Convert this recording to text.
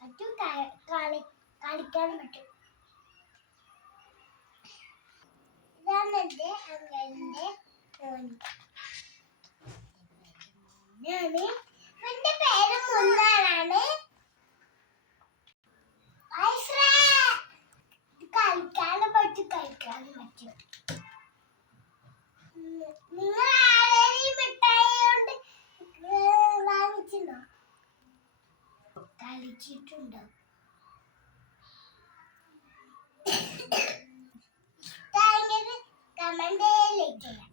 പറ്റും കളിക്കാൻ പറ്റും. ഇതാണ് എൻ്റെ അമ്മേൻ്റെ എന്റെ പേര് മുന്നാണ്. കളിക്കാനും പറ്റും. നിങ്ങൾ ആരെയും മിഠായി കൊണ്ട് വാങ്ങിച്ചിരുന്നോ? കളിച്ചിട്ടുണ്ടോ? കമന്റ് ചെയ്യാം.